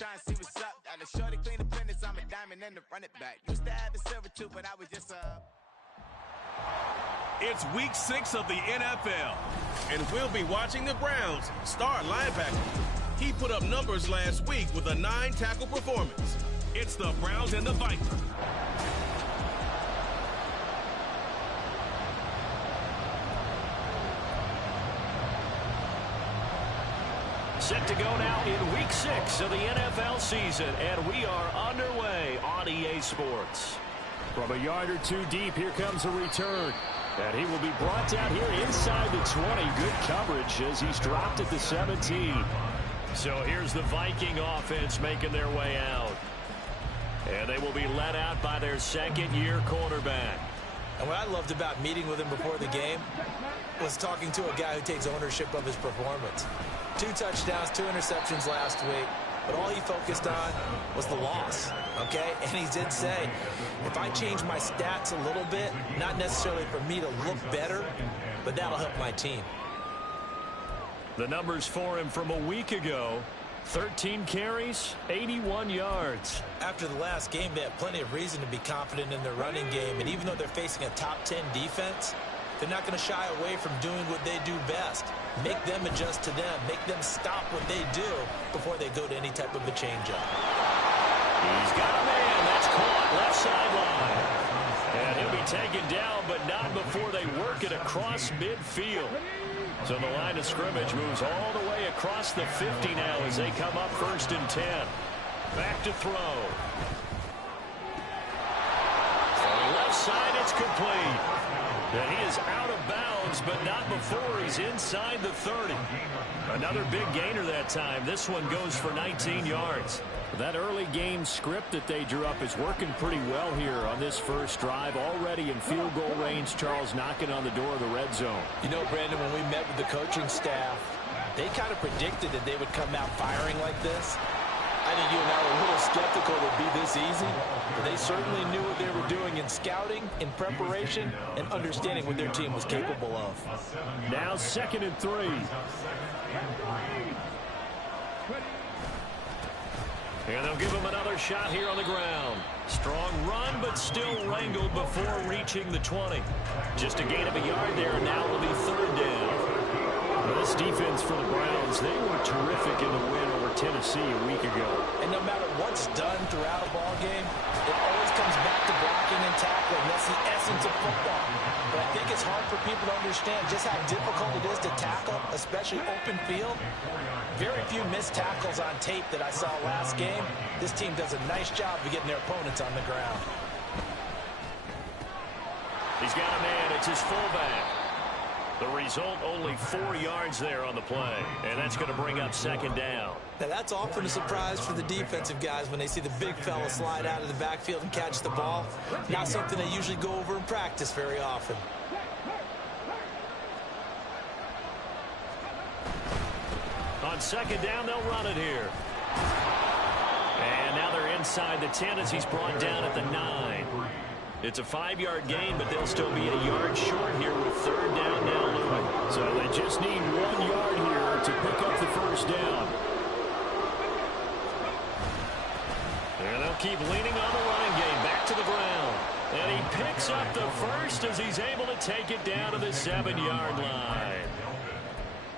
trying to see what's up. Got a shorty clean the fitness, I'm a diamond and to run it back. Used to have a silver too, but I was just It's week 6 of the NFL, and we'll be watching the Browns' star linebacker. He put up numbers last week with a 9-tackle performance. It's the Browns and the Vikings. Set to go now in week 6 of the NFL season, and we are underway on EA Sports. From a yard or two deep, here comes a return. And he will be brought down here inside the 20. Good coverage as he's dropped at the 17. So here's the Viking offense making their way out. And they will be let out by their second-year quarterback. And what I loved about meeting with him before the game was talking to a guy who takes ownership of his performance. 2 touchdowns, 2 interceptions last week, but all he focused on was the loss, okay? And he did say, if I change my stats a little bit, not necessarily for me to look better, but that'll help my team. The numbers for him from a week ago: 13 carries, 81 yards. After the last game, they have plenty of reason to be confident in their running game, and even though they're facing a top 10 defense, they're not going to shy away from doing what they do best. Make them adjust to them. Make them stop what they do before they go to any type of a changeup. He's got a man. That's caught left sideline. And he'll be taken down, but not before they work it across midfield. So the line of scrimmage moves all the way across the 50 now as they come up 1st and 10. Back to throw. On the left side, it's complete. And he is out of bounds, but not before he's inside the 30. Another big gainer that time. This one goes for 19 yards. That early game script that they drew up is working pretty well here on this first drive. Already in field goal range, Charles knocking on the door of the red zone. You know, Brandon, when we met with the coaching staff, they kind of predicted that they would come out firing like this. I think you and I were a little skeptical it would be this easy, but they certainly knew what they were doing in scouting, in preparation, and understanding what their team was capable of. Now 2nd and 3. And they'll give him another shot here on the ground. Strong run, but still wrangled before reaching the 20. Just a gain of a yard there, and now will be 3rd down. This defense for the Browns, they were terrific in the win over Tennessee a week ago. And no matter what's done throughout a ball game, it always comes back to blocking and tackling. That's the essence of football. But I think it's hard for people to understand just how difficult it is to tackle, especially open field. Very few missed tackles on tape that I saw last game. This team does a nice job of getting their opponents on the ground. He's got a man. It's his fullback. The result, only 4 yards there on the play. And that's going to bring up 2nd down. Now, that's often a surprise for the defensive guys when they see the big fella slide out of the backfield and catch the ball. Not something they usually go over in practice very often. On 2nd down, they'll run it here. And now they're inside the 10 as he's brought down at the 9. It's a 5-yard gain, but they'll still be a yard short here with 3rd down now looming. So they just need 1 yard here to pick up the 1st down. And they'll keep leaning on the running game. Back to the ground. And he picks up the 1st as he's able to take it down to the 7-yard line.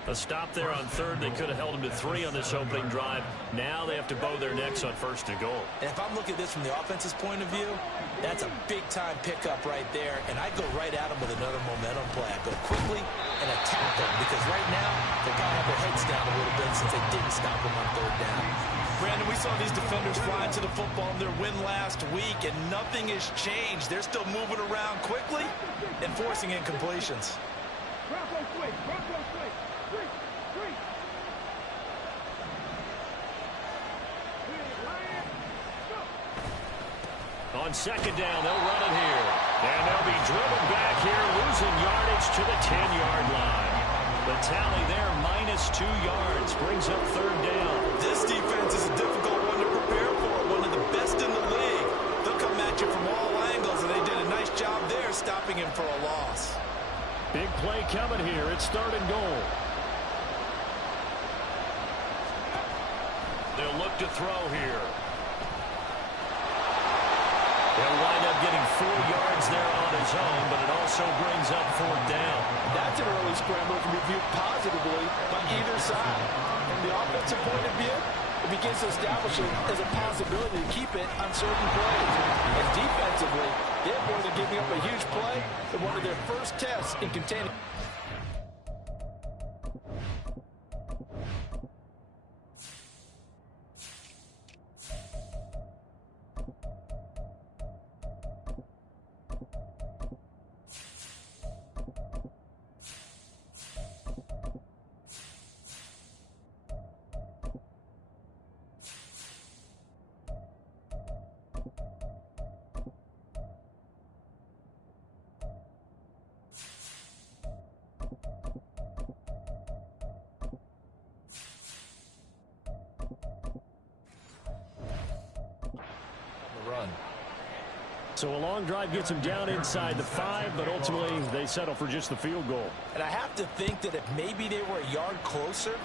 A stop there on 3rd. They could have held him to 3 on this opening drive. Now they have to bow their necks on 1st and goal. And if I'm looking at this from the offense's point of view, that's a big-time pickup right there. And I go right at them with another momentum play. I go quickly and attack them because right now they've got to have their heads down a little bit since they didn't stop them on 3rd down. Brandon, we saw these defenders fly to the football in their win last week, and nothing has changed. They're still moving around quickly and forcing incompletions. On 2nd down, they'll run it here. And they'll be driven back here, losing yardage to the 10-yard line. The tally there, -2 yards, brings up 3rd down. This defense is a difficult one to prepare for, one of the best in the league. They'll come at you from all angles, and they did a nice job there stopping him for a loss. Big play coming here. It's 3rd and goal. they'll look to throw here. He'll wind up getting 4 yards there on his own, but it also brings up 4th down. That's an early scramble that can be viewed positively by either side. From the offensive point of view, it begins to establish it as a possibility to keep it on certain plays. And defensively, they avoided giving up a huge play in one of their first tests in containing. So a long drive gets them down inside the 5, but ultimately they settle for just the field goal. And I have to think that if maybe they were a yard closer,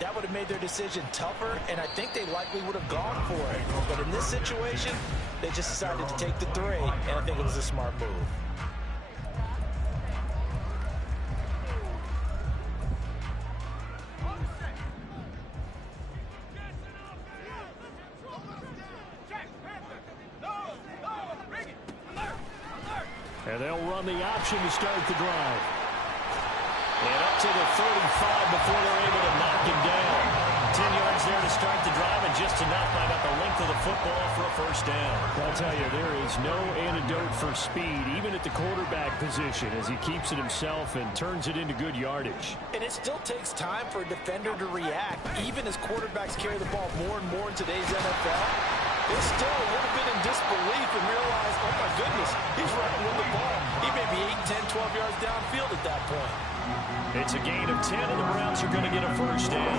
that would have made their decision tougher, and I think they likely would have gone for it. But in this situation, they just decided to take the 3, and I think it was a smart move. And they'll run the option to start the drive. And up to the 35 before they're able to knock him down. 10 yards there to start the drive, and just enough by about the length of the football for a 1st down. I'll tell you, there is no antidote for speed, even at the quarterback position, as he keeps it himself and turns it into good yardage. And it still takes time for a defender to react, even as quarterbacks carry the ball more and more in today's NFL. They're still a little bit in disbelief and realize, oh my goodness, he's running with the ball. He may be 8, 10, 12 yards downfield at that point. It's a gain of 10, and the Browns are going to get a 1st down.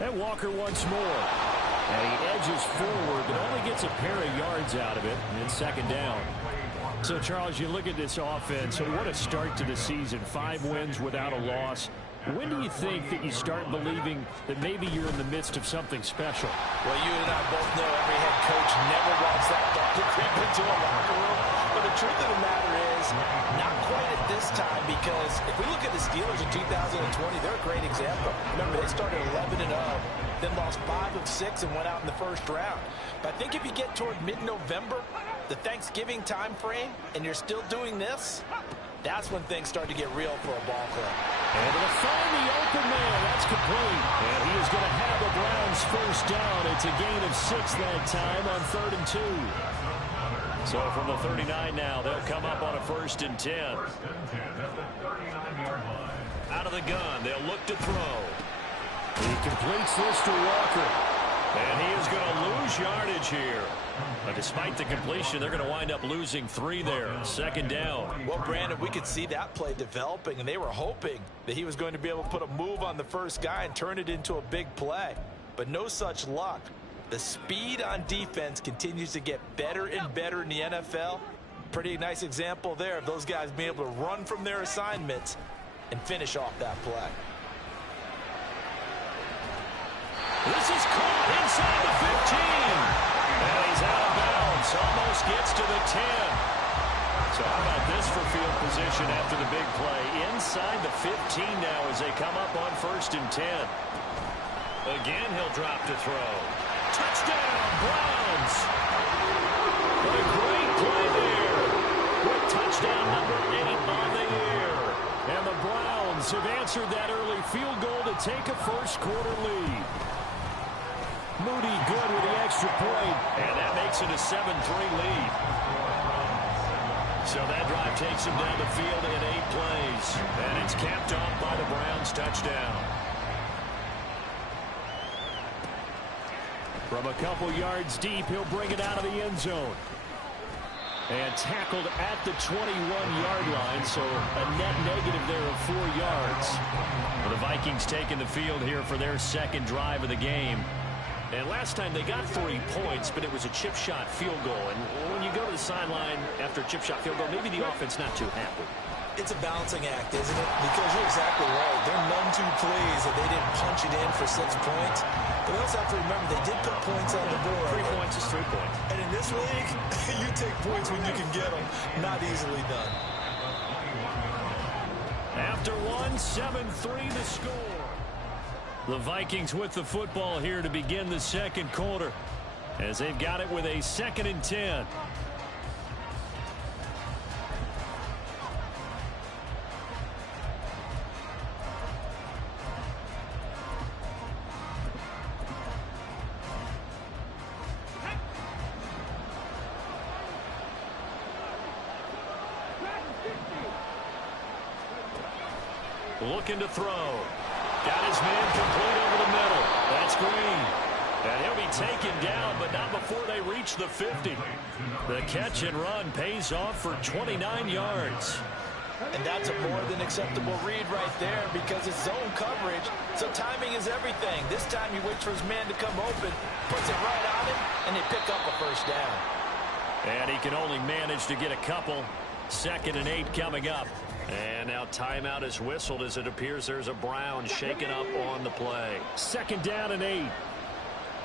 And Walker once more. And he edges forward, but only gets a pair of yards out of it, and it's 2nd down. So, Charles, you look at this offense, so what a start to the season. 5 wins without a loss. When do you think that you start believing that maybe you're in the midst of something special? Well, you and I both know every head coach never wants that thought to creep into a locker room. But the truth of the matter is, not quite at this time, because if we look at the Steelers in 2020, they're a great example. Remember, they started 11-0, then lost 5 of 6 and went out in the 1st round. But I think if you get toward mid-November, the Thanksgiving time frame, and you're still doing this, that's when things start to get real for a ball club. And to find the open man, that's complete. And he is going to have the Browns 1st down. It's a gain of 6 that time on 3rd and 2. So from the 39 now, they'll come up on a 1st and 10. Out of the gun, they'll look to throw. He completes this to Walker. And he is going to lose yardage here. But despite the completion, they're going to wind up losing 3 there. 2nd down. Well, Brandon, we could see that play developing, and they were hoping that he was going to be able to put a move on the first guy and turn it into a big play. But no such luck. The speed on defense continues to get better and better in the NFL. Pretty nice example there of those guys being able to run from their assignments and finish off that play. This is caught inside the 15. And he's out of bounds. Almost gets to the 10. So how about this for field position after the big play? Inside the 15 now as they come up on 1st and 10. Again, he'll drop to throw. Touchdown, Browns. What a great play there. With touchdown number 8 on the year. And the Browns have answered that early field goal to take a 1st quarter lead. Moody good with the extra point, and that makes it a 7-3 lead. So that drive takes him down the field in 8 plays, and it's capped off by the Browns touchdown. From a couple yards deep, he'll bring it out of the end zone. And tackled at the 21-yard line, so a net negative there of 4 yards. Well, the Vikings taking the field here for their 2nd drive of the game. And last time they got 3 points, but it was a chip shot field goal. And when you go to the sideline after a chip shot field goal, maybe the offense not too happy. It's a balancing act, isn't it? Because you're exactly right. They're none too pleased that they didn't punch it in for 6 points. But they also have to remember they did put points on the board. 3 points is 3 points. And in this league, you take points when you can get them. Not easily done. After one, 7-3 the score. The Vikings with the football here to begin the second quarter, as they've got it with a 2nd and 10. Looking to throw. Got his man complete over the middle. That's Green. And he'll be taken down, but not before they reach the 50. The catch and run pays off for 29 yards. And that's a more than acceptable read right there because it's zone coverage, so timing is everything. This time he waits for his man to come open, puts it right on him, and they pick up a first down. And he can only manage to get a couple. 2nd and 8 coming up. And now timeout is whistled as it appears there's a Brown shaken up on the play. 2nd down and 8.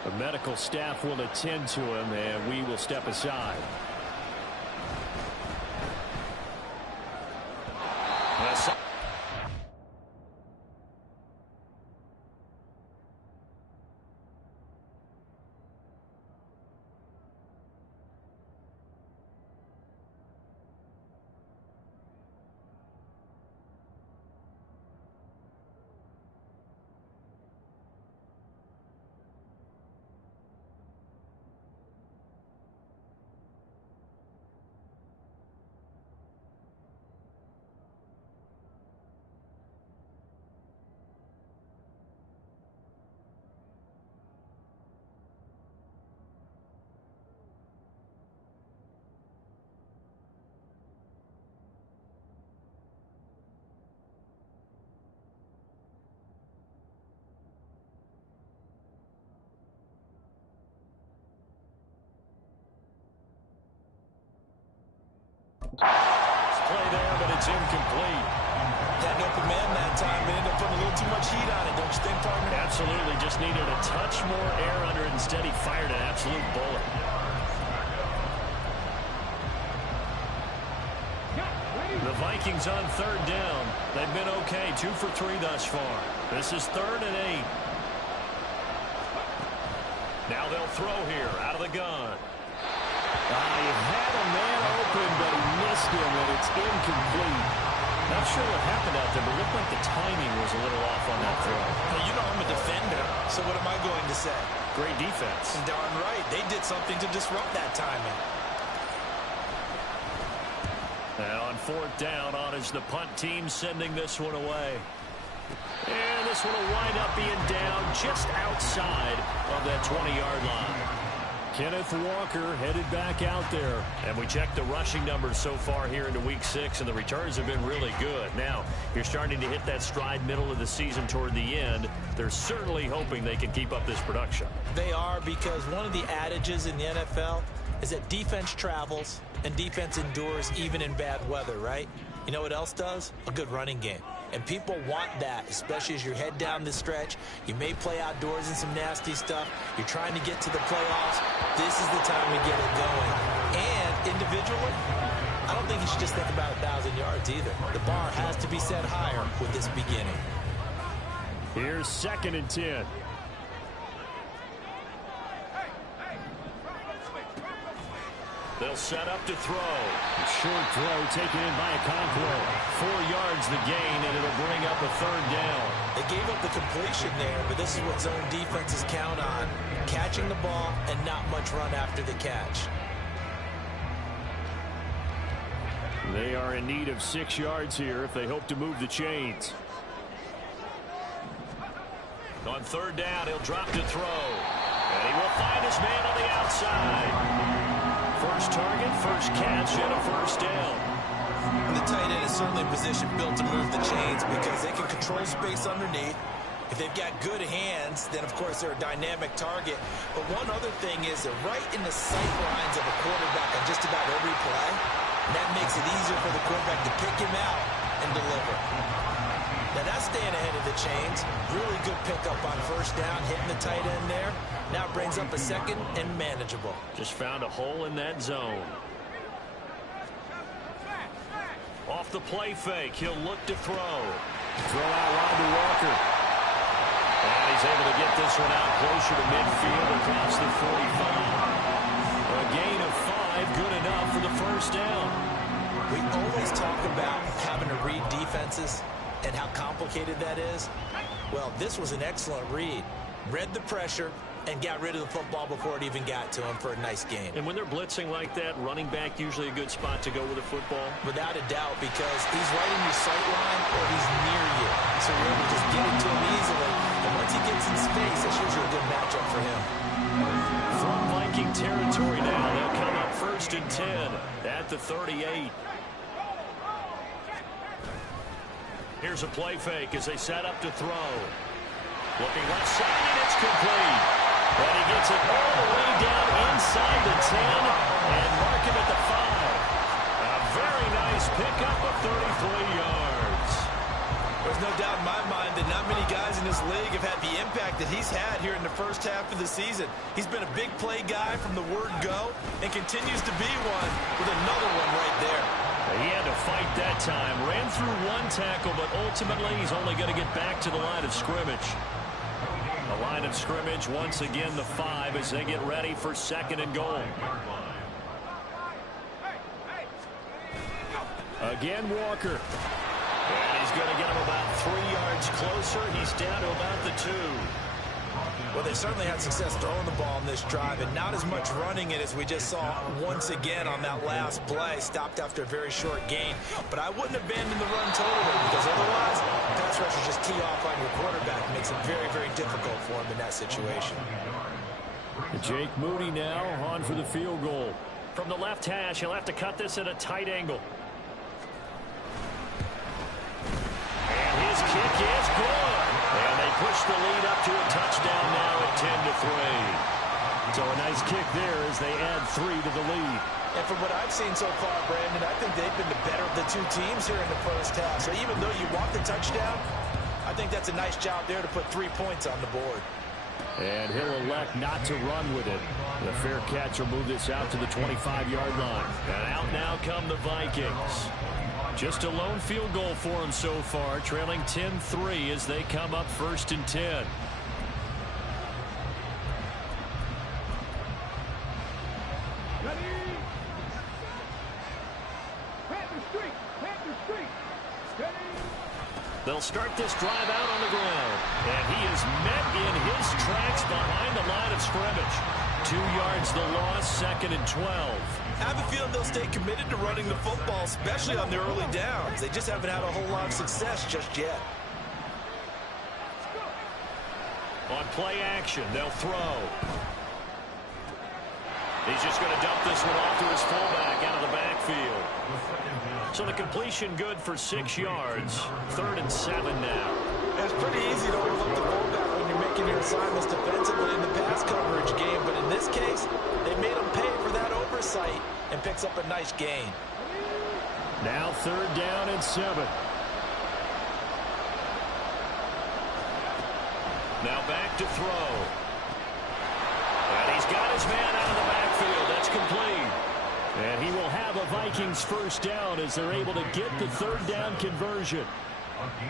The medical staff will attend to him, and we will step aside. Play there, but it's incomplete. That open man that time ended up putting a little too much heat on it, don't you think, partner? Absolutely. Just needed a touch more air under it. Instead, he fired an absolute bullet. The Vikings on 3rd down. They've been okay. 2 for 3 thus far. This is 3rd and 8. Now they'll throw here out of the gun. He had a man open, but he missed him, and it's incomplete. Not sure what happened out there, but it looked like the timing was a little off on that throw. Hey, you know I'm a defender, so what am I going to say? Great defense. Darn right. They did something to disrupt that timing. And on 4th down, on is the punt team sending this one away. And this one will wind up being down just outside of that 20-yard line. Kenneth Walker headed back out there. And we checked the rushing numbers so far here into Week 6, and the returns have been really good. Now, you're starting to hit that stride middle of the season toward the end. They're certainly hoping they can keep up this production. They are, because one of the adages in the NFL is that defense travels and defense endures even in bad weather, right? You know what else does? A good running game. And people want that, especially as you head down the stretch. You may play outdoors in some nasty stuff. You're trying to get to the playoffs. This is the time to get it going. And individually, I don't think you should just think about 1,000 yards either. The bar has to be set higher with this beginning. Here's 2nd and 10. They'll set up to throw. Short throw taken in by Okonkwo. 4 yards the gain, and it'll bring up a 3rd down. They gave up the completion there, but this is what zone defenses count on. Catching the ball and not much run after the catch. They are in need of 6 yards here if they hope to move the chains. On 3rd down, he'll drop to throw. And he will find his man on the outside. First target, first catch, and a 1st down. And the tight end is certainly a position built to move the chains because they can control space underneath. If they've got good hands, then, of course, they're a dynamic target. But one other thing is they're right in the sight lines of a quarterback on just about every play. And that makes it easier for the quarterback to pick him out and deliver. Now that's staying ahead of the chains. Really good pickup on first down, hitting the tight end there. Now brings up a second and manageable. Just found a hole in that zone. Off the play fake, he'll look to throw. Throw out wide to Walker. And he's able to get this one out closer to midfield across the 45. A gain of 5, good enough for the first down. We always talk about having to read defenses and how complicated that is. Well, this was an excellent read. Read the pressure and got rid of the football before it even got to him for a nice gain. And when they're blitzing like that, running back usually a good spot to go with the football? Without a doubt, because he's right in your sight line or he's near you. So you're able to just get it to him easily. And once he gets in space, that's usually a good matchup for him. From Viking territory now, they'll come up 1st and 10 at the 38. Here's a play fake as they set up to throw. Looking left side, and it's complete. And he gets it all the way down inside the 10 and mark him at the 5. A very nice pickup of 33 yards. There's no doubt in my mind that not many guys in this league have had the impact that he's had here in the first half of the season. He's been a big play guy from the word go and continues to be one with another one right there. He had to fight that time. Ran through one tackle, but ultimately he's only going to get back to the line of scrimmage. The line of scrimmage, once again, the 5 as they get ready for 2nd and goal. Again, Walker. And he's going to get him about 3 yards closer. He's down to about the 2. Well, they certainly had success throwing the ball in this drive, and not as much running it as we just saw once again on that last play. Stopped after a very short gain. But I wouldn't abandon the run totally, because otherwise, pass rushers just tee off on your quarterback. It makes it very, very difficult for him in that situation. Jake Moody now on for the field goal. From the left hash, he'll have to cut this at a tight angle. And his kick is good. And they push the lead up to a touchdown now at 10-3. So a nice kick there as they add 3 to the lead. And from what I've seen so far, Brandon, I think they've been the better of the two teams here in the first half. So even though you want the touchdown, I think that's a nice job there to put 3 points on the board. And he'll elect not to run with it. The fair catch will move this out to the 25-yard line. And out now come the Vikings. Just a lone field goal for them so far, trailing 10-3 as they come up 1st and 10. They'll start this drive out on the ground. And he is met in his tracks behind the line of scrimmage. 2 yards the loss, 2nd and 12. I have a feeling they'll stay committed to running the football, especially on their early downs. They just haven't had a whole lot of success just yet. On play action, they'll throw. He's just going to dump this one off to his fullback out of the backfield. So the completion good for 6 yards. 3rd and 7 now. It's pretty easy to overlook the fullback when you're making your assignments defensively in the pass coverage game. But in this case, they made him pay for that oversight and picks up a nice gain. Now 3rd down and 7. Now back to throw. And he's got his man out of the backfield. That's complete. And he will have a Vikings first down as they're able to get the 3rd down conversion.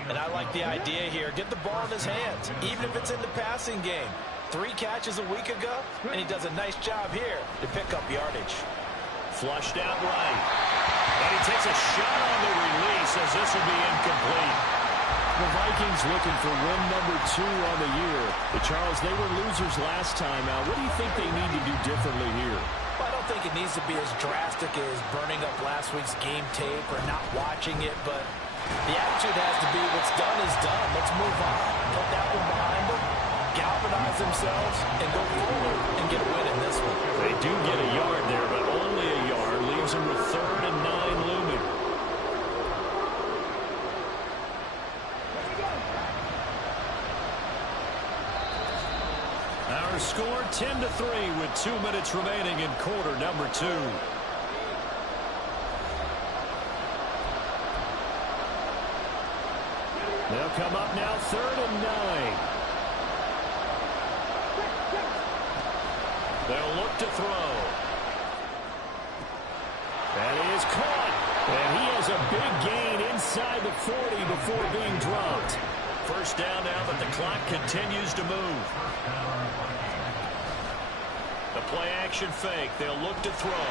And I like the idea here. Get the ball in his hands, even if it's in the passing game. 3 catches a week ago, and he does a nice job here to pick up yardage. Flushed out right. And he takes a shot on the release as this will be incomplete. The Vikings looking for win number 2 on the year. But Charles, they were losers last time out. What do you think they need to do differently here? Well, I don't think it needs to be as drastic as burning up last week's game tape or not watching it, but the attitude has to be what's done is done. Let's move on. Put that one behind them, galvanize themselves, and go forward and get a win in this one. They do get a yard there, but only a yard. Leaves them with 3rd and 9 looming. Our score 10-3 with 2 minutes remaining in quarter number 2. They'll come up now, 3rd and 9. They'll look to throw. That is caught. And he has a big gain inside the 40 before being dropped. First down now, but the clock continues to move. The play action fake. They'll look to throw.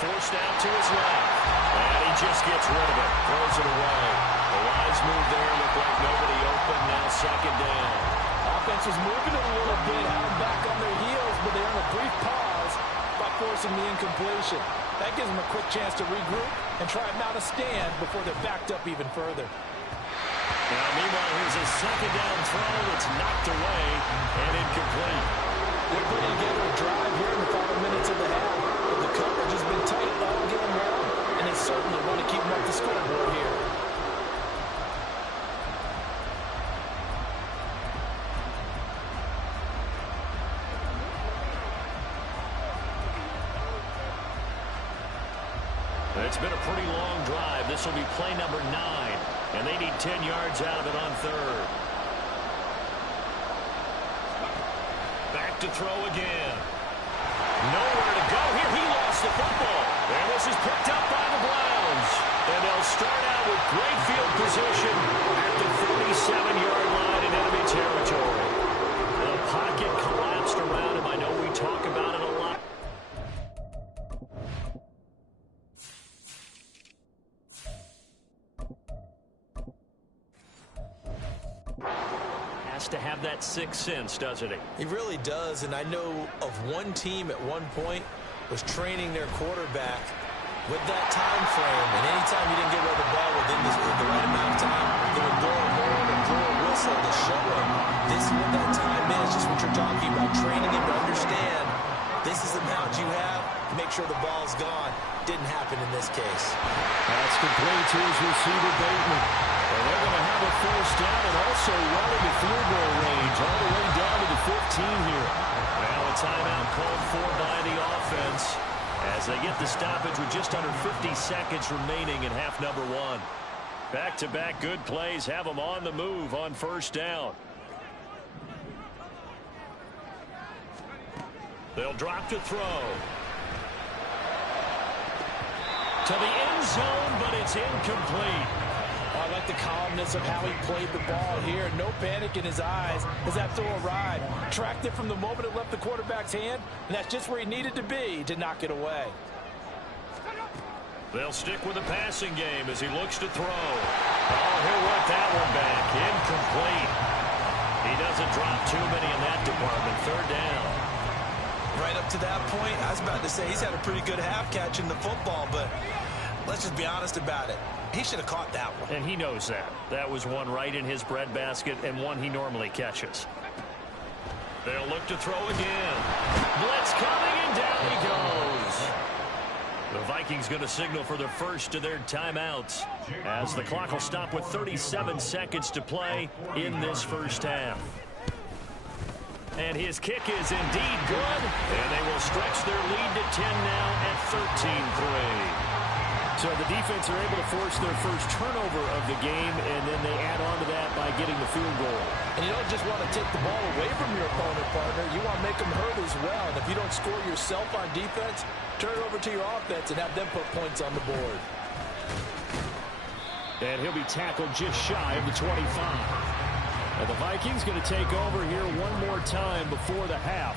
Forced out to his left. And he just gets rid of it. Throws it away. The wise move there. Looked like nobody open. Now 2nd down. Offense was moving it a little bit, had them back on their heels, but they earned a brief pause by forcing the incompletion. That gives them a quick chance to regroup and try and mount a stand before they're backed up even further. Now, meanwhile, here's a 2nd down throw that's knocked away and incomplete. They're putting together a drive here in the final minutes of the half, but the coverage has been tight all game long, and they certainly want to keep them up the scoreboard here. It's been a pretty long drive. This will be play number 9, and they need 10 yards out of it on 3rd. Back to throw again. Nowhere to go here. He lost the football. And this is picked up by the Browns. And they'll start out with great field position at the 47-yard line in enemy territory. The pocket collapsed around him. I know we talk about it a lot. To have that sixth sense, doesn't he? He really does, and I know of one team at one point was training their quarterback with that time frame, and anytime you didn't get rid of the ball within the right amount of time, they would blow a horn and blow a whistle to show him this is what that time is, just what you're talking about, training him to understand this is the amount you have to make sure the ball's gone. Didn't happen in this case. That's complete to his receiver, Bateman. And they're going to have a first down and also well into field goal range, all the way down to the 15 here. Now a timeout called for by the offense as they get the stoppage with just under 50 seconds remaining in half number 1. Back-to-back good plays have them on the move on first down. They'll drop to throw. To the end zone, but it's incomplete. I like the calmness of how he played the ball here. No panic in his eyes as that throw arrived. Tracked it from the moment it left the quarterback's hand, and that's just where he needed to be to knock it away. They'll stick with the passing game as he looks to throw. Oh, he'll work that one back. Incomplete. He doesn't drop too many in that department. 3rd down. Right up to that point, I was about to say he's had a pretty good half catching the football, but let's just be honest about it. He should have caught that one. And he knows that. That was one right in his breadbasket and one he normally catches. They'll look to throw again. Blitz coming, and down he goes. The Vikings going to signal for the first of their timeouts as the clock will stop with 37 seconds to play in this first half. And his kick is indeed good, and they will stretch their lead to 10 now at 13-3. So the defense are able to force their first turnover of the game, and then they add on to that by getting the field goal. And you don't just want to take the ball away from your opponent, partner. You want to make them hurt as well. And if you don't score yourself on defense, turn it over to your offense and have them put points on the board. And he'll be tackled just shy of the 25. And the Vikings going to take over here one more time before the half.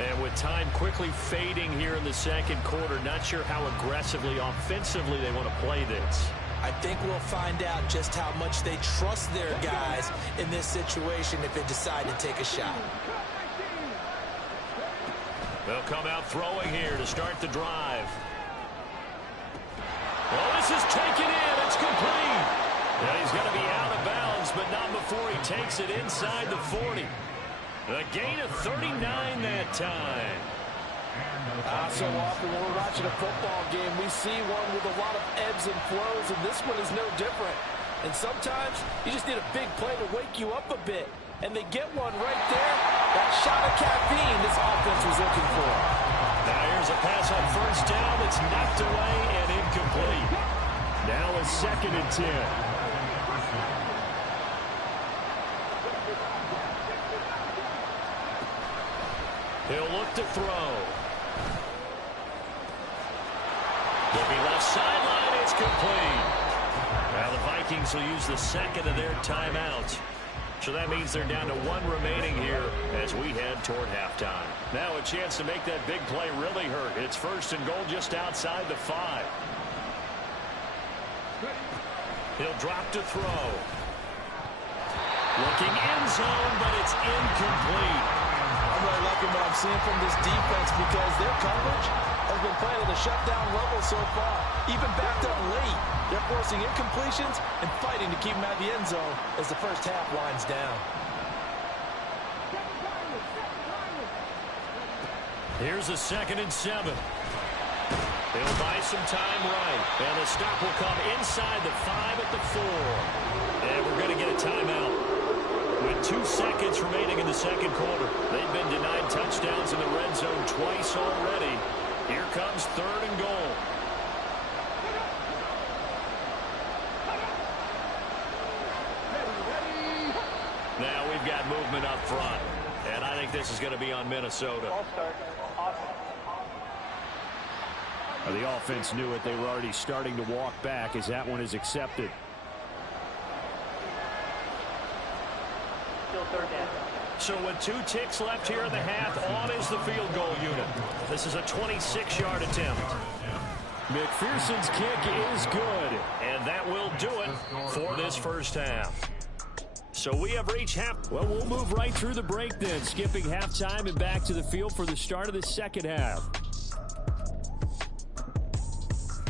And with time quickly fading here in the second quarter, not sure how aggressively, offensively they want to play this. I think we'll find out just how much they trust their guys in this situation if they decide to take a shot. They'll come out throwing here to start the drive. Well, this is taken in. It's complete. Yeah, he's going to be out of bounds, but not before he takes it inside the 40. A gain of 39 that time. So often when we're watching a football game, we see one with a lot of ebbs and flows, and this one is no different. And sometimes you just need a big play to wake you up a bit. And they get one right there. That shot of caffeine this offense was looking for. Now here's a pass on first down that's knocked away and incomplete. Now a 2nd and 10. He'll look to throw. Looking left sideline, it's complete. Now the Vikings will use the second of their timeouts. So that means they're down to one remaining here as we head toward halftime. Now a chance to make that big play really hurt. It's first and goal just outside the 5. He'll drop to throw. Looking end zone, but it's incomplete. I'm really liking what I'm seeing from this defense because their coverage has been playing at a shutdown level so far. Even backed up late, they're forcing incompletions and fighting to keep them out of the end zone as the first half winds down. Here's a 2nd and 7. They'll buy some time right. And the stop will come inside the 5 at the 4. And we're going to get a timeout. With 2 seconds remaining in the second quarter. They've been denied touchdowns in the red zone twice already. Here comes 3rd and goal. Now we've got movement up front. And I think this is going to be on Minnesota. The offense knew it. They were already starting to walk back as that one is accepted. Still 3rd down. So with 2 ticks left here in the half, on is the field goal unit. This is a 26-yard attempt. McPherson's kick is good, and that will do it for this first half. So we have reached half. Well, we'll move right through the break then, skipping halftime and back to the field for the start of the second half.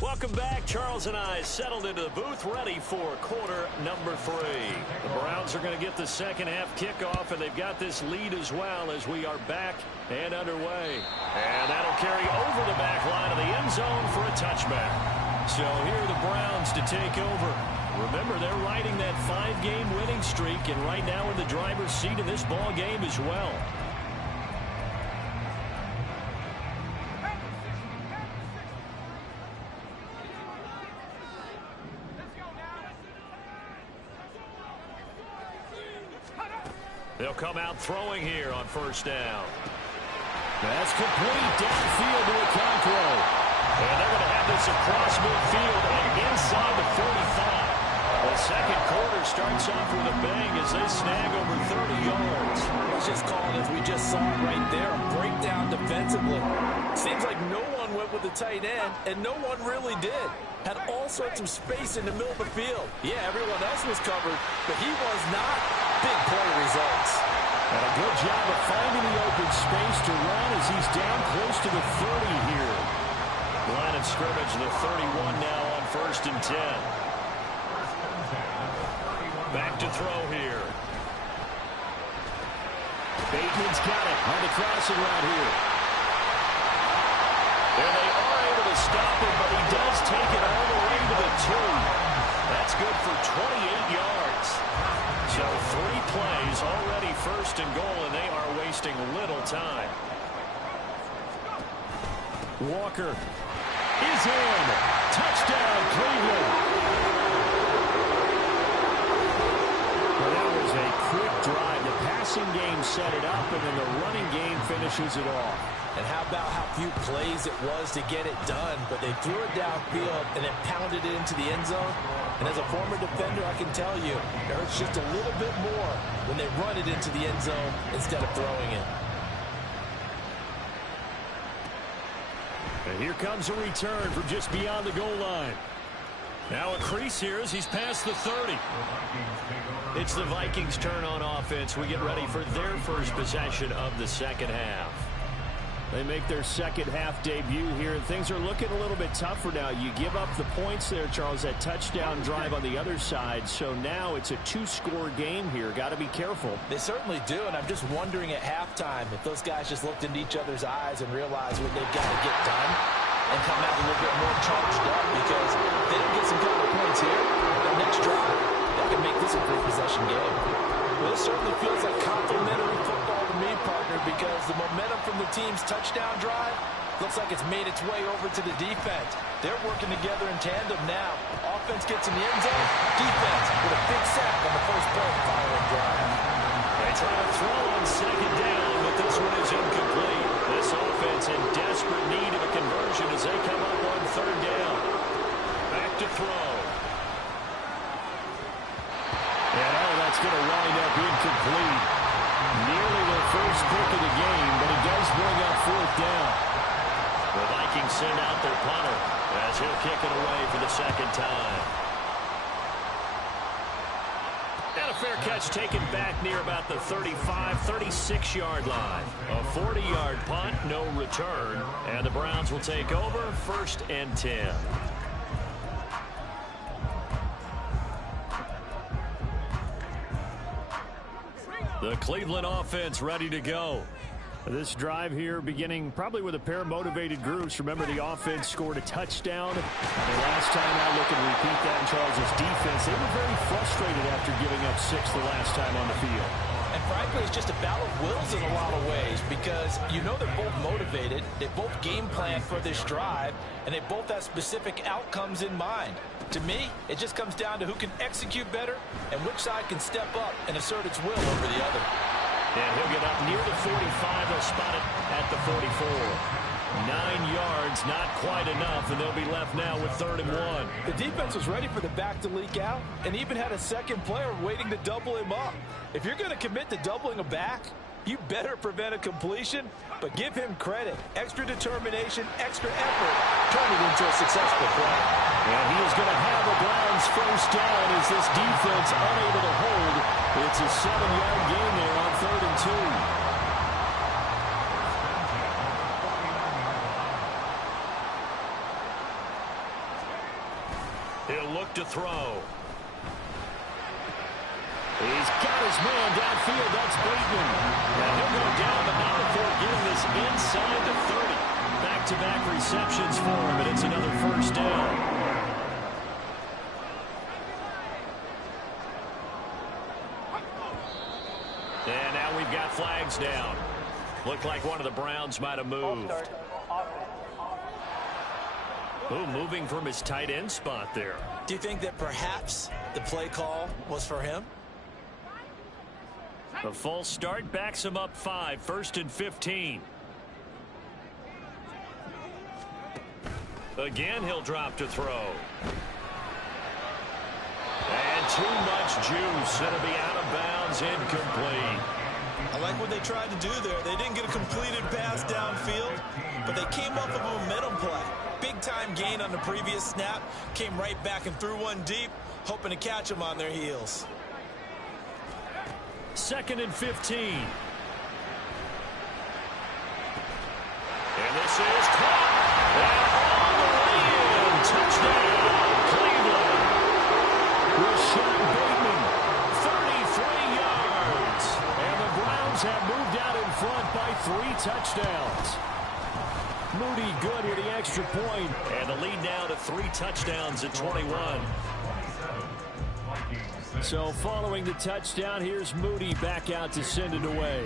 Welcome back. Charles and I settled into the booth ready for quarter number 3. The Browns are going to get the second half kickoff, and they've got this lead as well as we are back and underway. And that'll carry over the back line of the end zone for a touchback. So here are the Browns to take over. Remember, they're riding that 5-game winning streak, and right now in the driver's seat in this ball game as well. They'll come out throwing here on first down. That's complete downfield to Okonkwo. And they're going to have this across midfield and inside the 45. The second quarter starts off with a bang as they snag over 30 yards. Let's just call it as we just saw it right there, a breakdown defensively. Seems like no one went with the tight end, and no one really did. Had all sorts of space in the middle of the field. Yeah, everyone else was covered, but he was not. Big play results. And a good job of finding the open space to run as he's down close to the 30 here. Line of scrimmage, the 31 now on 1st and 10. Back to throw here. Bateman's got it on the crossing route here. And they are able to stop him, but he does take it all the way to the 2. That's good for 28 yards. So 3 plays already 1st and goal, and they are wasting little time. Walker is in. Touchdown, Cleveland. Well, that was a quick drive. The passing game set it up, and then the running game finishes it off. And how about how few plays it was to get it done, but they threw it downfield and then pounded it into the end zone. And as a former defender, I can tell you, it hurts just a little bit more when they run it into the end zone instead of throwing it. And here comes a return from just beyond the goal line. Now a crease here as he's past the 30. It's the Vikings' turn on offense. We get ready for their first possession of the second half. They make their second half debut here, and things are looking a little bit tougher now. You give up the points there, Charles, that touchdown drive on the other side. So now it's a 2-score game here. Got to be careful. They certainly do, and I'm just wondering at halftime if those guys just looked into each other's eyes and realized what they've got to get done and come out a little bit more charged up, because if they don't get some kind of points here, the next drive, that can make this a 3-possession game. Well, this certainly feels like complimentary football to me, partner, because the momentum from the team's touchdown drive looks like it's made its way over to the defense. They're working together in tandem now. Offense gets in the end zone. Defense with a big sack on the first play of the following drive. They try to throw on second down, but this one is incomplete. That's going to wind up incomplete. Nearly their first pick of the game, but it does bring up fourth down. The Vikings send out their punter as he'll kick it away for the second time. And a fair catch taken back near about the 35, 36-yard line. A 40-yard punt, no return. And the Browns will take over, 1st and 10. The Cleveland offense ready to go. This drive here beginning probably with a pair of motivated groups. Remember, the offense scored a touchdown. The last time I look and repeat that in Charles' defense, they were very frustrated after giving up 6 the last time on the field. And frankly, it's just a battle of wills in a lot of ways because you know they're both motivated. They both game plan for this drive, and they both have specific outcomes in mind. To me, it just comes down to who can execute better and which side can step up and assert its will over the other. And he'll get up near the 45. They'll spot it at the 44. 9 yards, not quite enough, and they'll be left now with 3rd and 1. The defense was ready for the back to leak out and even had a second player waiting to double him up. If you're going to commit to doubling a back, you better prevent a completion, but give him credit. Extra determination, extra effort, turn it into a successful play. And he is going to have the Browns first down as this defense unable to hold. It's a 7-yard gain there on 3rd and 2. He'll look to throw. He's got his man downfield. That's Bateman. And he'll go down, but not before getting this inside the 30. Back-to-back receptions for him, and it's another first down. And now we've got flags down. Looked like one of the Browns might have moved. Oh, moving from his tight end spot there. Do you think that perhaps the play call was for him? The false start backs him up 5, 1st and 15. Again, he'll drop to throw. And too much juice. It'll be out of bounds, incomplete. I like what they tried to do there. They didn't get a completed pass downfield, but they came up with a momentum play. Big-time gain on the previous snap. Came right back and threw one deep, hoping to catch them on their heels. 2nd and 15. And this is caught. And all the way in. Touchdown, Cleveland. Rashad Bateman, 33 yards. And the Browns have moved out in front by 3 touchdowns. Moody good with the extra point. And the lead now to 3 touchdowns at 21. So following the touchdown, here's Moody back out to send it away.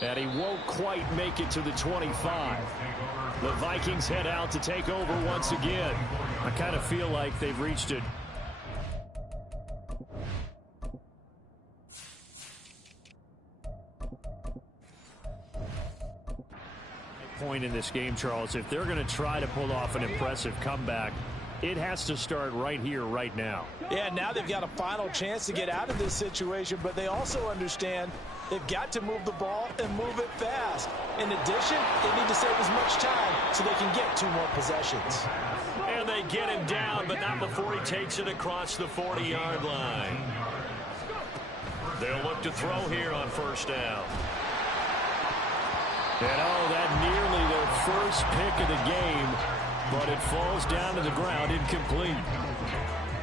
And he won't quite make it to the 25. The Vikings head out to take over once again. I kind of feel like they've reached it. Point in this game, Charles, if they're going to try to pull off an impressive comeback, it has to start right here, right now. Yeah, now they've got a final chance to get out of this situation, but they also understand they've got to move the ball and move it fast. In addition, they need to save as much time so they can get 2 more possessions. And they get him down, but not before he takes it across the 40-yard line. They'll look to throw here on 1st down. And that nearly their first pick of the game, but it falls down to the ground incomplete.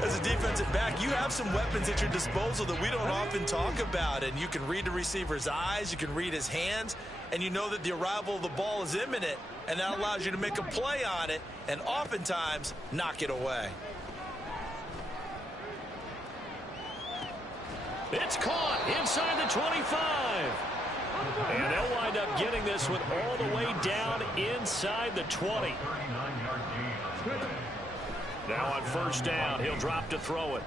As a defensive back, you have some weapons at your disposal that we don't often talk about, and you can read the receiver's eyes, you can read his hands, and you know that the arrival of the ball is imminent, and that allows you to make a play on it and oftentimes knock it away. It's caught inside the 25. And they'll wind up getting this one all the way down inside the 20. Now on 1st down, he'll drop to throw it.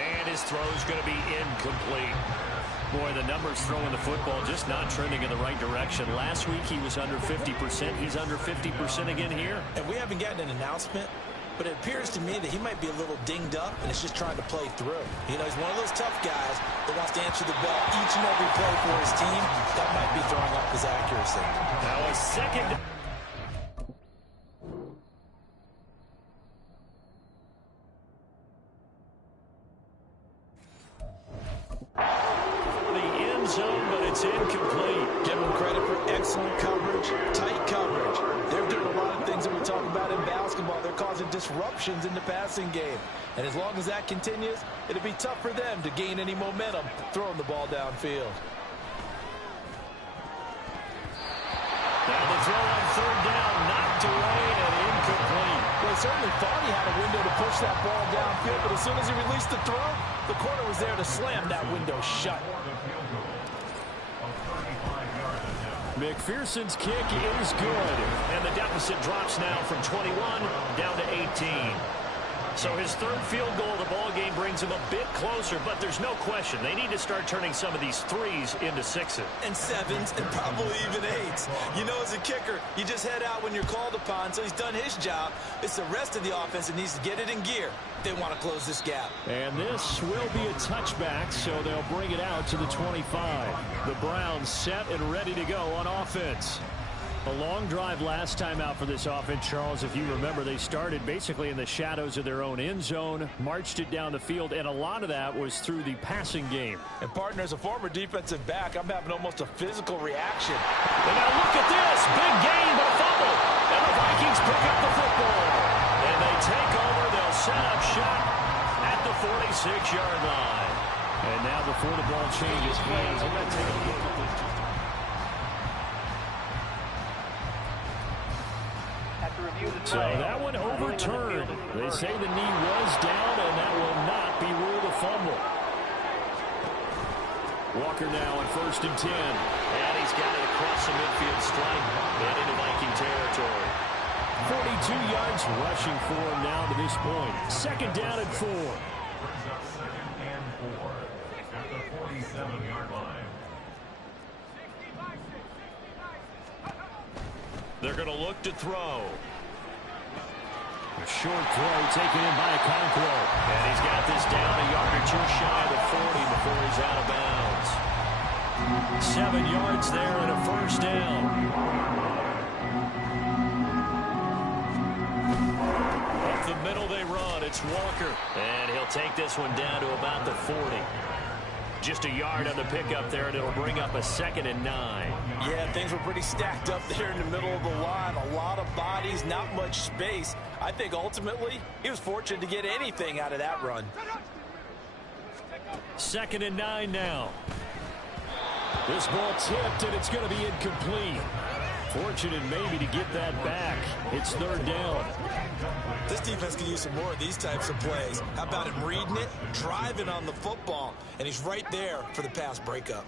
And his throw's going to be incomplete. Boy, the numbers throwing the football just not trending in the right direction. Last week he was under 50%. He's under 50% again here. And we haven't gotten an announcement but it appears to me that he might be a little dinged up and is just trying to play through. You know, he's one of those tough guys that wants to answer the bell each and every play for his team. That might be throwing off his accuracy. Now a second. For the end zone, but it's incomplete. Give them credit for excellent coverage, tight coverage. They're doing a lot of things that we talk about in basketball. They're causing disruptions in the passing game. And as long as that continues, it'll be tough for them to gain any momentum throwing the ball downfield. Now the throw on third down, knocked away and incomplete. Well, he certainly thought he had a window to push that ball downfield, but as soon as he released the throw, the corner was there to slam that window shut. McPherson's kick is good. And the deficit drops now from 21 down to 18. So his third field goal of the ball game brings him a bit closer, but there's no question they need to start turning some of these threes into sixes. And sevens, and probably even eights. You know, as a kicker, you just head out when you're called upon, so he's done his job. It's the rest of the offense that needs to get it in gear. They want to close this gap. And this will be a touchback, so they'll bring it out to the 25. The Browns set and ready to go on offense. A long drive last time out for this offense, Charles. If you remember, they started basically in the shadows of their own end zone, marched it down the field, and a lot of that was through the passing game. And partner, as a former defensive back, I'm having almost a physical reaction. And now look at this. Big gain, but a fumble. And the Vikings pick up the football. And they take over. They'll set up shop at the 46-yard line. And now before the ball changes hands, I'm going to take a look at this. So that one overturned. They say the knee was down, and that will not be ruled a fumble. Walker now on 1st and 10. And he's got it across the midfield stripe and into Viking territory. 42 yards rushing for him now to this point. 2nd down and 4. At the 47-yard line. They're going to look to throw. A short throw taken in by Okonkwo. And he's got this down a yard or two shy of the 40 before he's out of bounds. 7 yards there and a 1st down. Up the middle they run. It's Walker. And he'll take this one down to about the 40. Just a yard on the pickup there, and it'll bring up a 2nd and 9. Yeah, things were pretty stacked up there in the middle of the line. A lot of bodies, not much space. I think ultimately he was fortunate to get anything out of that run. 2nd and 9 now. This ball tipped, and it's going to be incomplete. Fortunate maybe to get that back. It's 3rd down. This defense can use some more of these types of plays. How about him reading it, driving on the football, and he's right there for the pass breakup.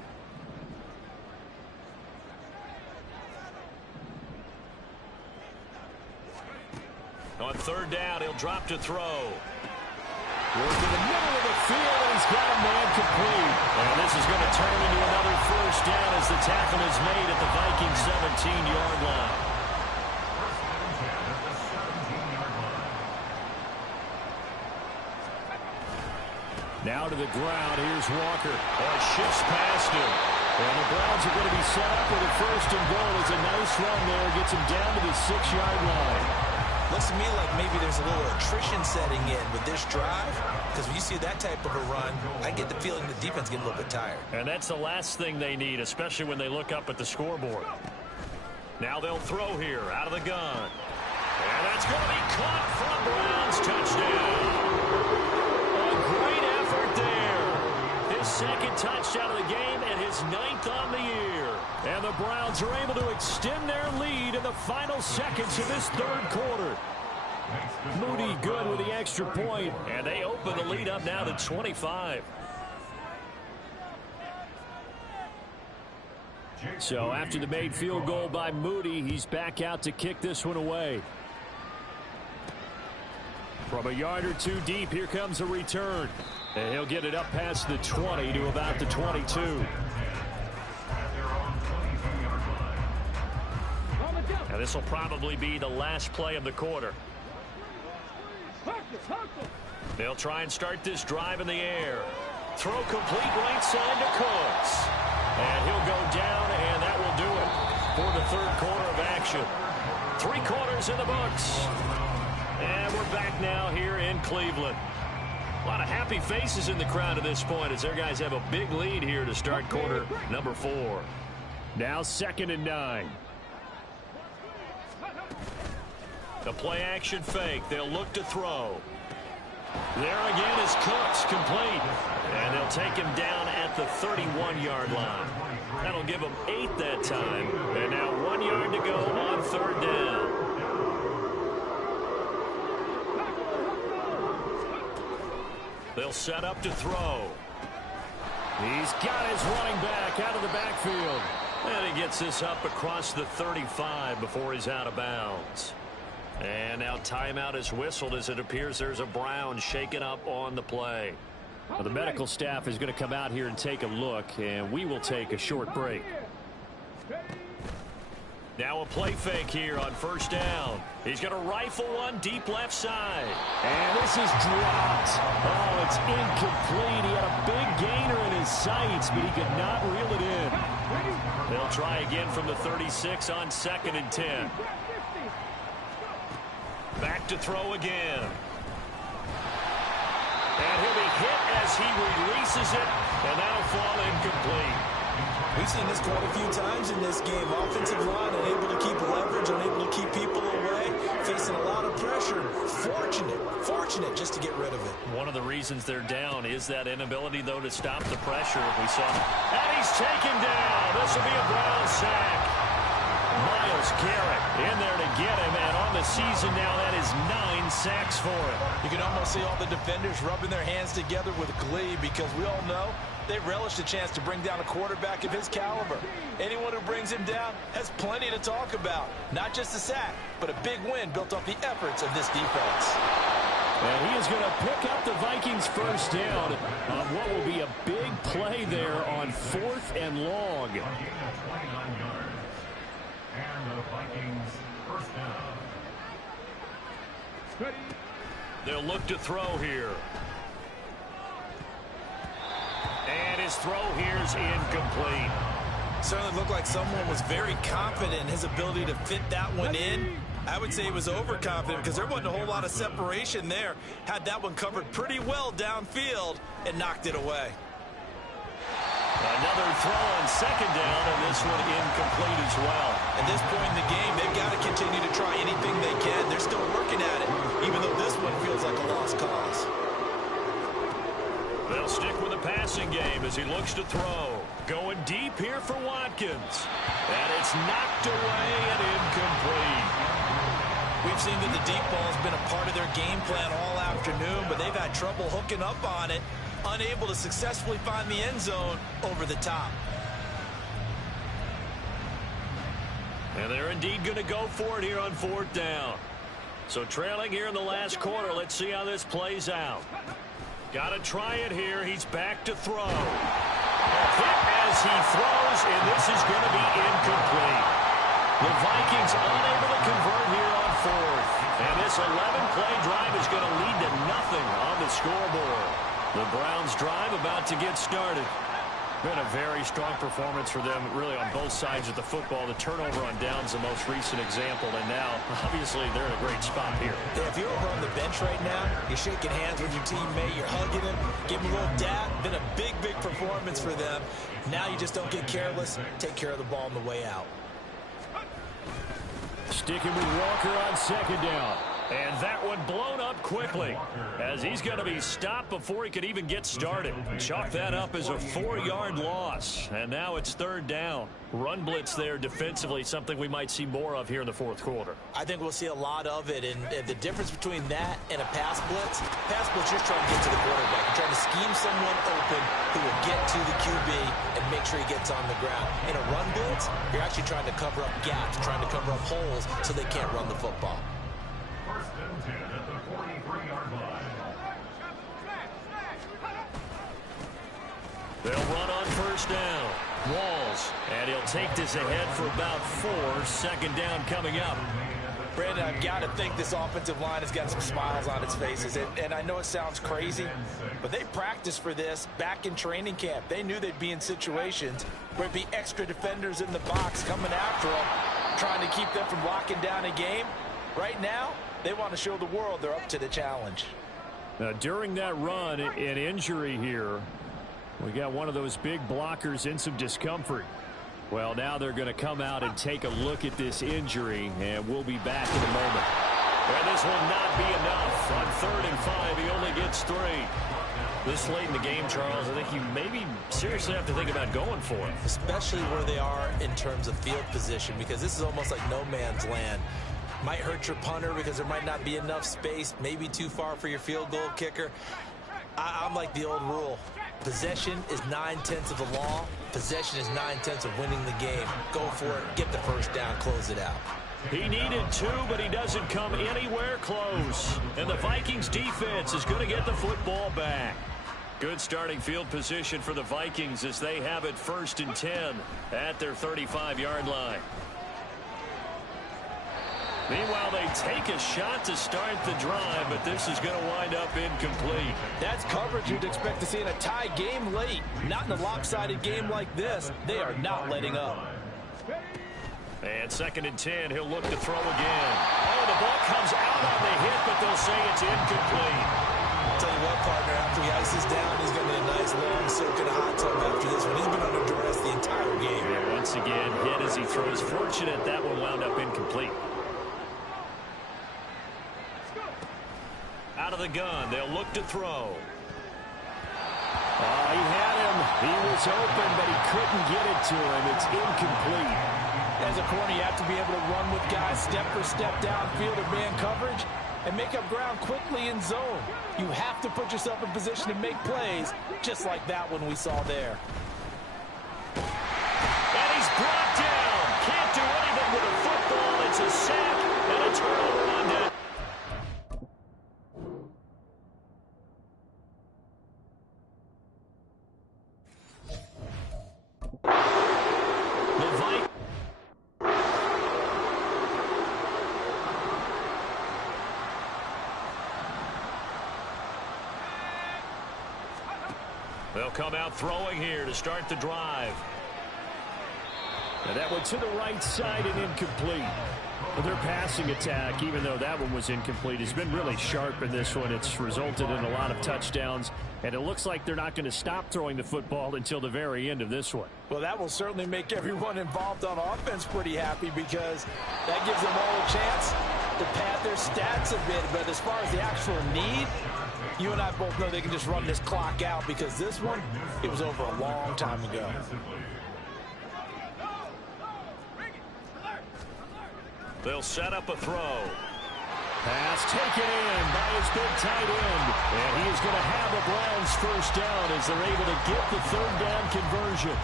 On 3rd down, he'll drop to throw. Work in the middle of the field, and he's got a man complete. And this is going to turn into another 1st down as the tackle is made at the Vikings 17-yard line. Now to the ground. Here's Walker. Oh, shifts past him. And the Browns are going to be set up with a 1st and goal. It's a nice run there. Gets him down to the 6-yard line. Looks to me like maybe there's a little attrition setting in with this drive, because when you see that type of a run, I get the feeling the defense getting a little bit tired. And that's the last thing they need, especially when they look up at the scoreboard. Now they'll throw here out of the gun. And that's going to be caught for the Browns. Touchdown. A great effort there. His 2nd touchdown of the game and his 9th on the year. And the Browns are able to extend their lead in the final seconds of this 3rd quarter. Moody good with the extra point, and they open the lead up now to 25. So after the made field goal by Moody, he's back out to kick this one away. From a yard or two deep, here comes a return. And he'll get it up past the 20 to about the 22. And this will probably be the last play of the quarter. They'll try and start this drive in the air. Throw complete right side to Cooks. And he'll go down, and that will do it for the third quarter of action. 3 quarters in the books. And we're back now here in Cleveland. A lot of happy faces in the crowd at this point as their guys have a big lead here to start quarter number 4. Now 2nd and 9. The play action fake. They'll look to throw. There again is Cooks, complete. And they'll take him down at the 31-yard line. That'll give them 8 that time. And now 1 yard to go on 3rd down. They'll set up to throw. He's got his running back out of the backfield. And he gets this up across the 35 before he's out of bounds. And now timeout is whistled as it appears there's a Brown shaken up on the play. Well, the medical staff is going to come out here and take a look, and we will take a short break. Now a play fake here on 1st down. He's going to rifle one deep left side. And this is dropped. Oh, it's incomplete. He had a big gainer in his sights, but he could not reel it in. They'll try again from the 36 on 2nd and 10. Back to throw again. And he'll be hit as he releases it, and that'll fall incomplete. We've seen this quite a few times in this game. Offensive line unable to keep leverage, unable to keep people away, facing a lot of pressure. Fortunate just to get rid of it. One of the reasons they're down is that inability, though, to stop the pressure. We saw, and he's taken down. This will be a Brown sack. Myles Garrett in there to get him, and on the season now, that is 9 sacks for him. You can almost see all the defenders rubbing their hands together with glee because we all know they relish the chance to bring down a quarterback of his caliber. Anyone who brings him down has plenty to talk about. Not just a sack, but a big win built off the efforts of this defense. And he is going to pick up the Vikings' 1st down on what will be a big play there on 4th and long. And the Vikings 1st down. They'll look to throw here. And his throw here is incomplete. Certainly looked like someone was very confident in his ability to fit that one in. I would say he was overconfident because there wasn't a whole lot of separation there. Had that one covered pretty well downfield and knocked it away. Another throw on 2nd down, and this one incomplete as well. At this point in the game, they've got to continue to try anything they can. They're still working at it, even though this one feels like a lost cause. They'll stick with the passing game as he looks to throw. Going deep here for Watkins. And it's knocked away and incomplete. We've seen that the deep ball has been a part of their game plan all afternoon, but they've had trouble hooking up on it, unable to successfully find the end zone over the top. And they're indeed going to go for it here on 4th down. So trailing here in the last quarter, let's see how this plays out. Got to try it here. He's back to throw. Hit as he throws, and this is going to be incomplete. The Vikings unable to convert here on 4th. And this 11-play drive is going to lead to nothing on the scoreboard. The Browns drive about to get started. Been a very strong performance for them, really, on both sides of the football. The turnover on downs, the most recent example, and now, obviously, they're in a great spot here. Yeah, if you're over on the bench right now, you're shaking hands with your teammate, you're hugging him, give him a little dap. Been a big performance for them. Now you just don't get careless. Take care of the ball on the way out. Sticking with Walker on 2nd down. And that one blown up quickly as he's going to be stopped before he could even get started. Chalk that up as a 4-yard loss. And now it's 3rd down. Run blitz there defensively, something we might see more of here in the 4th quarter. I think we'll see a lot of it. And the difference between that and a pass blitz just trying to get to the quarterback. You're trying to scheme someone open who will get to the QB and make sure he gets on the ground. In a run blitz, you're actually trying to cover up gaps, trying to cover up holes so they can't run the football. 1st and 10 at the 43-yard line. They'll run on 1st down. Walls, and he'll take this ahead for about 4. 2nd down coming up. Brandon, I've got to think this offensive line has got some smiles on its faces. And I know it sounds crazy, but they practiced for this back in training camp. They knew they'd be in situations where there'd be extra defenders in the box coming after them, trying to keep them from locking down a game. Right now, they want to show the world they're up to the challenge. Now, during that run, an injury here. We got one of those big blockers in some discomfort. Well, now they're going to come out and take a look at this injury, and we'll be back in a moment. And this will not be enough. On 3rd and 5, he only gets 3. This late in the game, Charles, I think you maybe seriously have to think about going for it. Especially where they are in terms of field position, because this is almost like no man's land. Might hurt your punter because there might not be enough space, maybe too far for your field goal kicker. I'm like the old rule. Possession is 9/10 of the law. Possession is 9/10 of winning the game. Go for it. Get the first down. Close it out. He needed 2, but he doesn't come anywhere close. And the Vikings defense is going to get the football back. Good starting field position for the Vikings as they have it 1st and 10 at their 35-yard line. Meanwhile, they take a shot to start the drive, but this is going to wind up incomplete. That's coverage you'd expect to see in a tie game late. Not in a lopsided game like this. They are not letting up. And 2nd and 10, he'll look to throw again. Oh, the ball comes out on the hit, but they'll say it's incomplete. I'll tell you what, partner, after he ices down, he's going to need a nice long soak in a hot tub after this one. He's been under duress the entire game. Yeah, once again, hit as he throws. Fortunate that one wound up incomplete. Out of the gun, they'll look to throw. He had him. He was open, but he couldn't get it to him. It's incomplete. As a corner, you have to be able to run with guys step for step downfield or man coverage and make up ground quickly in zone. You have to put yourself in position to make plays, just like that one we saw there. And he's brought down. Can't do anything with a football. It's a sack and a turnover on down. They'll come out throwing here to start the drive. And that one to the right side and incomplete. Well, their passing attack, even though that one was incomplete, has been really sharp in this one. It's resulted in a lot of touchdowns, and it looks like they're not going to stop throwing the football until the very end of this one. Well, that will certainly make everyone involved on offense pretty happy because that gives them all a chance to pad their stats a bit. But as far as the actual need, you and I both know they can just run this clock out because this one, it was over a long time ago. They'll set up a throw. Pass taken in by his big tight end. And he is going to have the Browns first down as they're able to get the 3rd down conversion.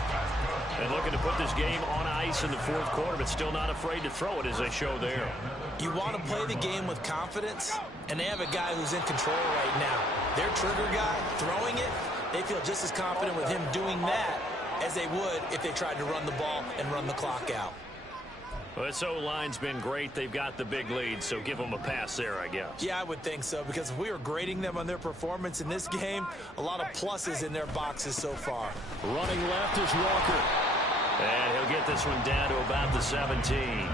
And looking to put this game on ice in the 4th quarter, but still not afraid to throw it as they show there. You want to play the game with confidence, and they have a guy who's in control right now. Their trigger guy throwing it, they feel just as confident with him doing that as they would if they tried to run the ball and run the clock out. Well, this O-line's been great. They've got the big lead, so give them a pass there, I guess. Yeah, I would think so, because if we were grading them on their performance in this game, a lot of pluses in their boxes so far. Running left is Walker. And he'll get this one down to about the 17.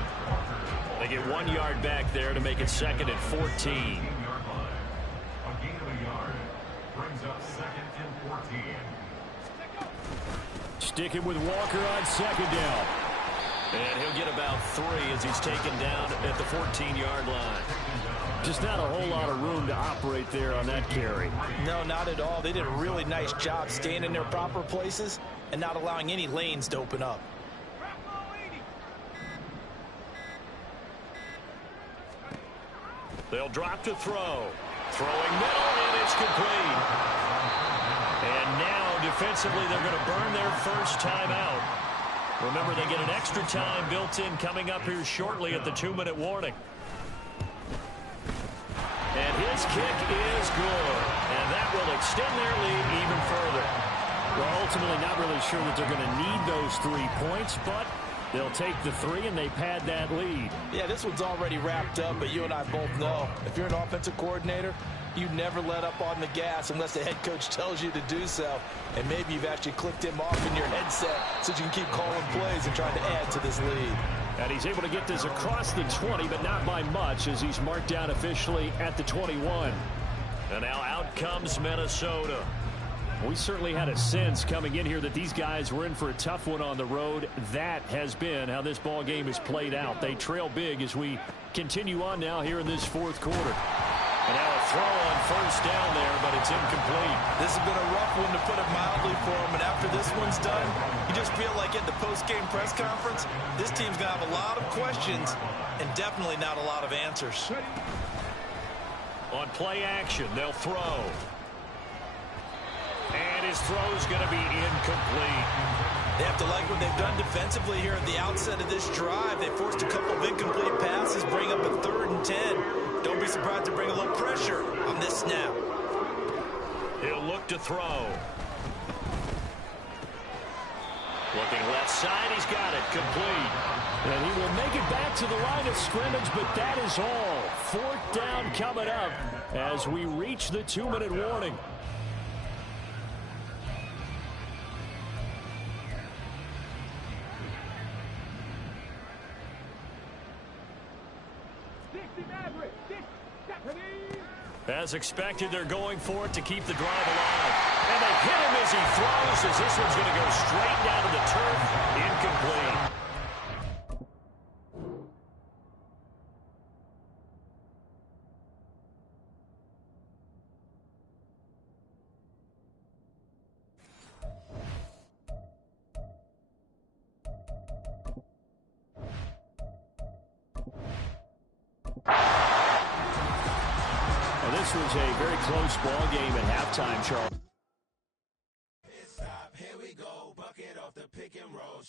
They get 1 yard back there to make it 2nd and 14. A gain of a yard brings up 2nd and 14. Sticking with Walker on 2nd down. And he'll get about 3 as he's taken down at the 14-yard line. Just not a whole lot of room to operate there on that carry. No, not at all. They did a really nice job staying in their proper places and not allowing any lanes to open up. They'll drop to throw. Throwing middle, and it's complete. And now, defensively, they're going to burn their first timeout. Remember, they get an extra time built in coming up here shortly at the 2-minute warning. And his kick is good. And that will extend their lead even further. Well, ultimately not really sure that they're going to need those 3 points, but They'll take the three, and they pad that lead. Yeah, this one's already wrapped up, but you and I both know if you're an offensive coordinator, you never let up on the gas unless the head coach tells you to do so. And maybe you've actually clicked him off in your headset so you can keep calling plays and trying to add to this lead. And he's able to get this across the 20, but not by much, as he's marked down officially at the 21. And now out comes Minnesota. We certainly had a sense coming in here that these guys were in for a tough one on the road. That has been how this ball game has played out. They trail big as we continue on now here in this fourth quarter. And now a throw on first down there, but it's incomplete. This has been a rough one, to put it mildly, for him. And after this one's done, you just feel like at the post-game press conference, this team's going to have a lot of questions and definitely not a lot of answers. On play action, they'll throw. And his throw's going to be incomplete. They have to like what they've done defensively here at the outset of this drive. They forced a couple of incomplete passes, bring up a 3rd and 10. Don't be surprised to bring a little pressure on this snap. He'll look to throw. Looking left side, he's got it, complete. And he will make it back to the line of scrimmage, but that is all. 4th down coming up as we reach the 2-minute warning. As expected, they're going for it to keep the drive alive. And they hit him as he throws, as this one's going to go straight down to the turf. Incomplete. This was a very close ball game at halftime, Charles. Stop, here we go, bucket off the pick and roll.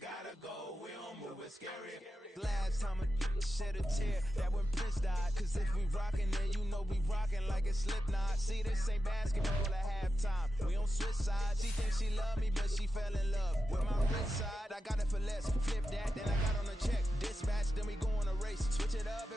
Gotta go, we don't move it scary. Last time a shed a tear, that when Prince died. Cause if we rockin', then you know we rockin' like a Slipknot. See, this ain't basketball at halftime. We on switch sides. She thinks she love me, but she fell in love with my wrist side. I got it for less. Flip that, then I got on a check. Dispatch, then we go on a race. Switch it up.